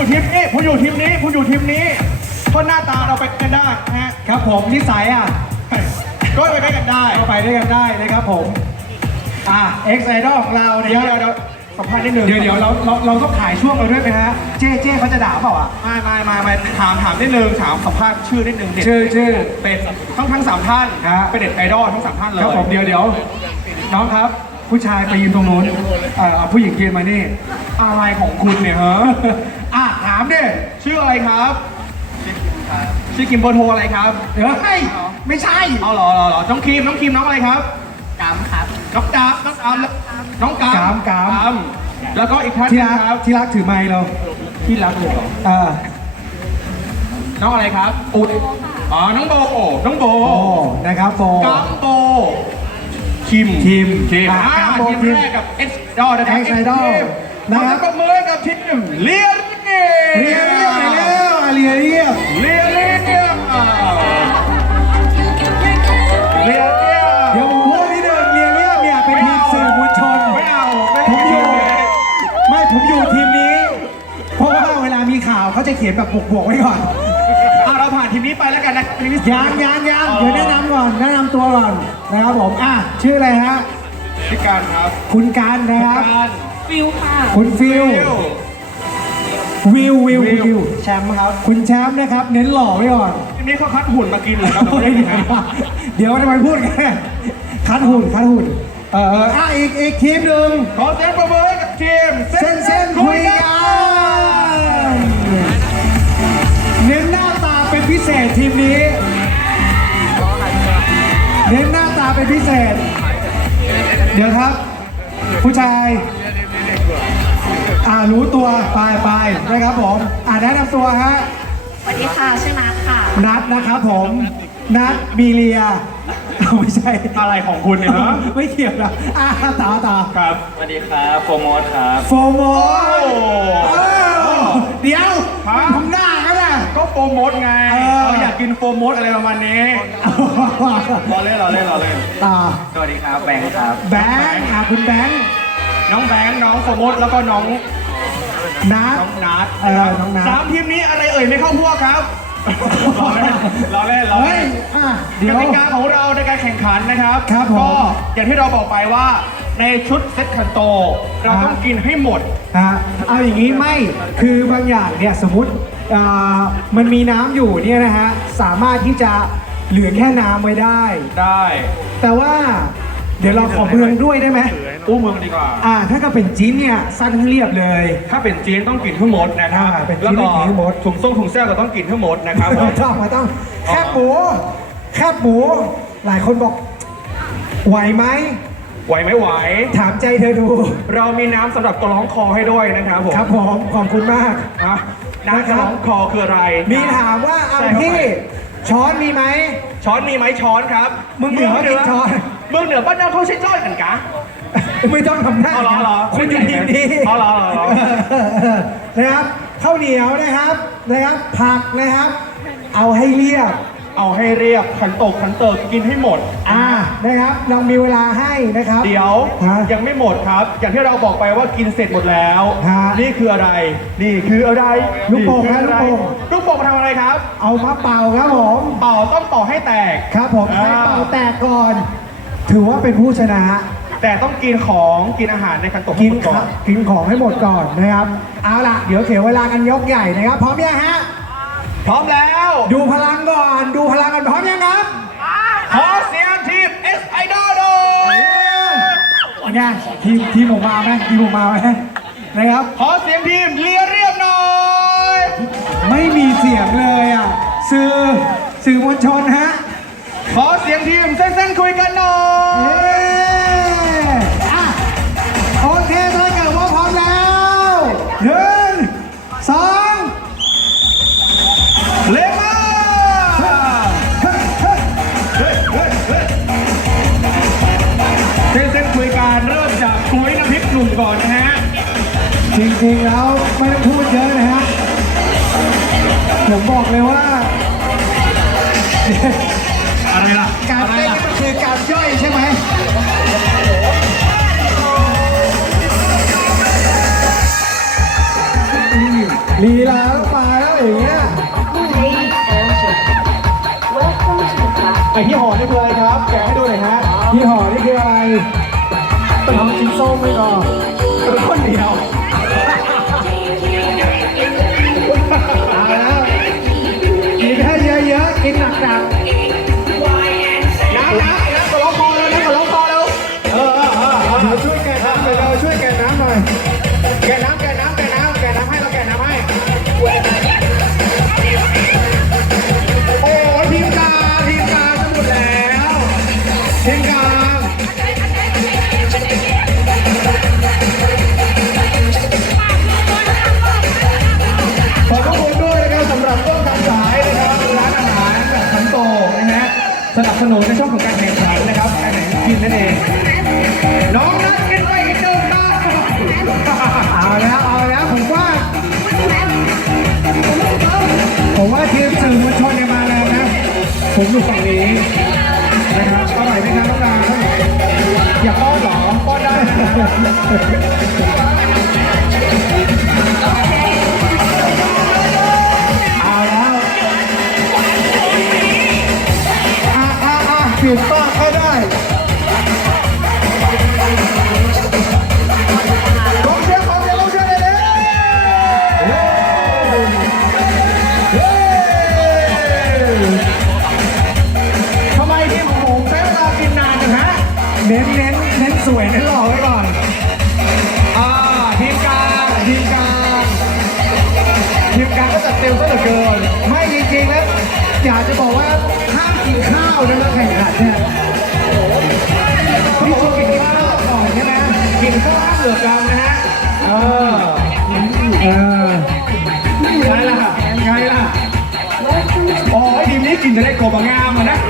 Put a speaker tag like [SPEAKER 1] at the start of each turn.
[SPEAKER 1] อยู่ทีมนี้ผมอยู่ทีมนี้ผมอยู่ทีมนี้เพราะหน้าตาเราไปกันได้นะฮะ
[SPEAKER 2] ครับผมนิสัยอะ
[SPEAKER 1] ก็ไปกันได้
[SPEAKER 2] ก็ไปด้วยกันได้นะครับผม อะเอ็กซ์ไอดอลของเรานะ
[SPEAKER 1] เดี๋ยว
[SPEAKER 2] ครับ
[SPEAKER 1] เดี๋ยวสัมภาษณ์นิดนึง
[SPEAKER 2] เดี๋ยวเดี๋ยวเราเราเราต้องขายช่วงเราด้วยไหมฮะ เจ๊เจ๊เขาจะด่าเปล่าอะ
[SPEAKER 1] มามามามาถามถามนิดนึงถามสัมภาษณ์ชื่อนิดนึงเด็ด
[SPEAKER 2] ชื่อชื่อ
[SPEAKER 1] เป็นทั้งทั้งสามท่าน
[SPEAKER 2] ฮะ
[SPEAKER 1] เป็นเด็ดไอดอลทั้งสามท่านเลย
[SPEAKER 2] ครับผมเดี๋ยวเดี๋ยวน้องครับ ผู้ชายไปยืนตรงนู้นเอ่อเอาผู้หญิงยืนมานี่
[SPEAKER 1] อะไรของคุณเนี่ยฮะ
[SPEAKER 2] อะถามดิ
[SPEAKER 1] ชื่ออะไรครับชื่อกิมโบโทรอะไรครับ
[SPEAKER 2] เฮ้ยไม่ใช่
[SPEAKER 1] เอาเหรอเหรอเหรอน้องครีมน้องครีมน้องอะไรครับ
[SPEAKER 3] กำครับ
[SPEAKER 1] น้องกามน้องกามน้องกาม
[SPEAKER 2] กามกาม
[SPEAKER 1] แล้วก็อีกท่านห
[SPEAKER 2] ที่
[SPEAKER 1] นึง
[SPEAKER 2] รัก
[SPEAKER 1] ครับ
[SPEAKER 2] ที่รักถือไมค์เรา
[SPEAKER 1] ที่รักเลยเหรอ
[SPEAKER 2] เออ
[SPEAKER 1] น้องอะไรครับอุดอ๋อน้องโบน้องโบ
[SPEAKER 2] โอ้นะครับโบ
[SPEAKER 1] กัมโบคิม
[SPEAKER 2] คิม
[SPEAKER 1] คิม
[SPEAKER 2] อะ
[SPEAKER 1] อ่า
[SPEAKER 2] กัมโบ
[SPEAKER 1] ทีม
[SPEAKER 2] คิม
[SPEAKER 1] แรกกับเอ็กซ์ดอนะครับ
[SPEAKER 2] X Idol นะ
[SPEAKER 1] นะ
[SPEAKER 2] ค
[SPEAKER 1] ค
[SPEAKER 2] รั
[SPEAKER 1] รับบประมือกับทีมเลียน เรี
[SPEAKER 2] ยเรียบแล้วอะเรียเรียบ
[SPEAKER 1] เลียเลียเลียอ่าเลียเลีย
[SPEAKER 2] เดี๋ยวผมพูดนิดนึงเรียเรียบเนี่ยเป็นทีมสื่อมวลชน
[SPEAKER 1] ไม่เอาไม่
[SPEAKER 2] ผมอยู่ไม่ผมอยู่ทีมนี้ เพราะว่าเวลามีข่าวเขาจะเขียนแบบบวกๆไว้ก่อน
[SPEAKER 1] อะเราผ่านทีมนี้ไปแล้วกันนะทีมนี้
[SPEAKER 2] ยางยางยางเดี๋ยวแนะนำก่อนแนะนำตัวก่อนนะครับผมอะชื่ออะไรฮะ
[SPEAKER 1] พี่การครับ
[SPEAKER 2] คุณการนะครับ
[SPEAKER 1] การ
[SPEAKER 3] ฟิวค่ะ
[SPEAKER 2] คุณฟิล
[SPEAKER 1] ฟิว
[SPEAKER 2] วิววิว
[SPEAKER 1] วิว
[SPEAKER 2] วิวแชมป์ครับคุณแชมป์นะครับ เน้นหล่อไว้ก่อน
[SPEAKER 1] ทีมนี้เขาคัดหุ่นมากินเหรอครับหรือว่าได้ยังไง
[SPEAKER 2] เดี๋ยวทำไมพูดกันคัดหุ่นคัดหุ่นเออเอออะอีกอีกทีมหนึ่ง
[SPEAKER 1] ขอเสียงประมือให้กับทีม
[SPEAKER 2] เส้นเส้นคุยกันเน้นหน้าตาเป็นพิเศษทีมนี้ เน้นหน้าตาเป็นพิเศษ เดี๋ยวครับ ผู้ชาย อ่ารู้ตัวไปไปนะครับผมอ่าแนะนำตัวฮะ
[SPEAKER 3] สวัสดีค่ะชื่อนัทค่ะ
[SPEAKER 2] นัดนะครับผมนัดมีเลียไม่ใช่
[SPEAKER 1] อะไรของคุณเนี่ยฮะ
[SPEAKER 2] ไม่เกี่ยวนะอ่าต่อต่อ
[SPEAKER 1] ครับ
[SPEAKER 4] สวัสดีครับโฟร์โมดครับ
[SPEAKER 2] โฟโม
[SPEAKER 1] โอ้
[SPEAKER 2] เดี๋ยว
[SPEAKER 1] ฮะ
[SPEAKER 2] ทำหน้าเขาน่ะ
[SPEAKER 1] ก็โปรโมทไง
[SPEAKER 2] เออ
[SPEAKER 1] เราอยากกินโปรโมทอะไรประมาณนี้รอเล่นรอเล่นรอเล่น
[SPEAKER 2] ต่อ
[SPEAKER 4] สวัสดีครับแบงค์ครับ
[SPEAKER 2] แบงค์อะคุณแบงค์
[SPEAKER 1] น้องแบงค์น้องโปรโมทแล้วก็น้อง
[SPEAKER 2] นัด
[SPEAKER 1] น้องนัท
[SPEAKER 2] เออน้องนัท
[SPEAKER 1] สามทีมนี้อะไรเอ่ยไม่เข้าพวกครับรอเล่นรอเล่นรอ
[SPEAKER 2] เฮ้
[SPEAKER 1] เล่
[SPEAKER 2] ย
[SPEAKER 1] น
[SPEAKER 2] อะ
[SPEAKER 1] ก
[SPEAKER 2] เดี๋ยว
[SPEAKER 1] ติกาของเราในการแข่งขันนะครับ
[SPEAKER 2] ครับผม
[SPEAKER 1] ก็อย่างที่เราบอกไปว่าในชุดเซตคันโต เราต้องกินให้หมด
[SPEAKER 2] ฮะเอาอย่างนี้ไม่คือบางอย่างเนี่ยสมมติอ่ามันมีน้ำอยู่เนี่ยนะฮะสามารถที่จะเหลือแค่น้ำไว้ได้
[SPEAKER 1] ได้
[SPEAKER 2] แต่ว่าเดี๋ยวเราขอเมืองด้วยได้ไหม
[SPEAKER 1] อู้เมืองดีกว่า
[SPEAKER 2] อ่า ถ้าก็เป็นจีนเนี่ยสั้นทั้เรียบเลย
[SPEAKER 1] ถ้าเป็นจีนต้องกินทั้งหมดนะครับ
[SPEAKER 2] อ่าเป็นจีน
[SPEAKER 1] แล้วก็
[SPEAKER 2] ต้องกินทั้งหมด
[SPEAKER 1] ถุงส้มถุงแซ่บก็ต้องกินทั้งหมดนะครับ
[SPEAKER 2] ไม่ต้องไม่ต้องแคบหมูแคบหมู หลายคนบอก ไหวไหม
[SPEAKER 1] ไหวไม่ไหว
[SPEAKER 2] ถามใจเธอดู
[SPEAKER 1] เรามีน้ำสำหรับกร้องคอให้ด้วยนะครับผม
[SPEAKER 2] ครับผมขอบคุณมาก
[SPEAKER 1] อะน้ำกร้องคอคืออะไร
[SPEAKER 2] มีถามว่าเอา
[SPEAKER 1] ใช่ครับ
[SPEAKER 2] พี่ช้อนมีไหม
[SPEAKER 1] ช้อนมีไหมช้อนครับ
[SPEAKER 2] มึงเหนือกินช้อน
[SPEAKER 1] เมืองเหนือบ้านเราเขาใช้จ้อยกันกะ
[SPEAKER 2] ไม่ต้องทำหน้า
[SPEAKER 1] เอาเหรอเหรอ
[SPEAKER 2] คุณอยู่ทีมนี้
[SPEAKER 1] เอาเหรอเหรอเหรอ
[SPEAKER 2] เออเออนะครับข้าวเหนียวนะครับนะครับ ผักนะครับ เอาให้เรียบ
[SPEAKER 1] เอาให้เรียบขันโตกขันเติกกินให้หมด
[SPEAKER 2] อ่านะครับเรามีเวลาให้นะครับ
[SPEAKER 1] เดี๋ยว
[SPEAKER 2] ฮะ
[SPEAKER 1] ยังไม่หมดครับ อย่างที่เราบอกไปว่ากินเสร็จหมดแล้ว
[SPEAKER 2] ฮะ
[SPEAKER 1] นี่คืออะไร นี่คืออะไร
[SPEAKER 2] ลูกโป่ง
[SPEAKER 1] นี่คืออะไร
[SPEAKER 2] ฮะลู
[SPEAKER 1] ลู
[SPEAKER 2] ก
[SPEAKER 1] ก
[SPEAKER 2] โป่
[SPEAKER 1] โป่
[SPEAKER 2] ง
[SPEAKER 1] งมาทำอะไรครับ
[SPEAKER 2] เอามาเป่าครับผม
[SPEAKER 1] เป่าต้องเป่าให้แตก
[SPEAKER 2] ครับผม
[SPEAKER 1] อ่า
[SPEAKER 2] ให้เป่าแตกก่อน ถือว่าเป็นผู้ชนะ
[SPEAKER 1] แต่ต้องกินของกินอาหารในขันโตก
[SPEAKER 2] กิน
[SPEAKER 1] ให้หมดก่อน
[SPEAKER 2] กินของให้หมดก่อนนะครับ เอาล่ะ เดี๋ยวเขียเวลากันยกใหญ่นะครับ พร้อมยังฮะ
[SPEAKER 1] พร้อมแล้ว
[SPEAKER 2] ดูพลังก่อน ดูพลังกันพร้อมยังครับ
[SPEAKER 1] ขอเสียงทีม S Idol โดย
[SPEAKER 2] ไงทีมทีมผมมาไหมทีมผมมาไหมนะครับ
[SPEAKER 1] ขอเสียงทีมเลียเรียบหน่อย
[SPEAKER 2] ไม่มีเสียงเลยอะสื่อสื่อมวลชนฮะ
[SPEAKER 1] ขอเสียงทีมเส้นๆคุยกันหน่อ
[SPEAKER 2] เอ้
[SPEAKER 1] ย จริ
[SPEAKER 2] งๆแล้วไม่ต้องพูดเยอะนะฮะผมบอกเลยว่า
[SPEAKER 1] อะไรล่ะ
[SPEAKER 2] การ
[SPEAKER 1] อะไร
[SPEAKER 2] เต้น
[SPEAKER 1] ล่ะ
[SPEAKER 2] นี่มันคือการย่อยใช่ไหม
[SPEAKER 1] เลี
[SPEAKER 2] ลาต้องมาแล้วอย่างเงี้ย
[SPEAKER 1] ไอ้ที่ห่อนี่คืออะไรครับ แกะให้ดูหน่อยฮะ
[SPEAKER 2] ยี่ห้อนี่คืออะไรเอาจิ้นส้มไม่ก่อน
[SPEAKER 1] เป็นคนเดียว ทีมกลางขอบคุณด้วยนะครับสำหรับต้นทางสายนะครับร้านอาหารแบบขันโตนะฮะสนับสนุนในช่วงของการแข่งขันนะครับการแข่งขันกินนั่นเอง น้องนัดกินไปอีกหนึ่งนะ
[SPEAKER 2] เอาแล้วเอาแล้วผมว่าผมว่าทีมสื่อมวลชนเนี่ยมาแล้วนะผมอยู่ฝั่งนี้ นะครับอร่อยไหมครับน้องดาว
[SPEAKER 1] อย่าป้อนหรอป้อนได้ ทีมกา
[SPEAKER 2] รก็
[SPEAKER 1] จัดเต็มซะเหลือเกิน
[SPEAKER 2] ไม่จริงๆแล้วอยากจะบอกว่าห้ามกินข้าวนะแล้วแข่งขันเนี่ยพี่ชวนไปกินข้าวก่อนใช่ไหม
[SPEAKER 1] กินข้าวเหลือกันนะฮะเออ
[SPEAKER 2] เออ
[SPEAKER 1] ไงล่ะไงล่ะอ๋อไอ้ทีมนี้กินจะได้โกบงามอะนะหลบกล้องขนาดนะ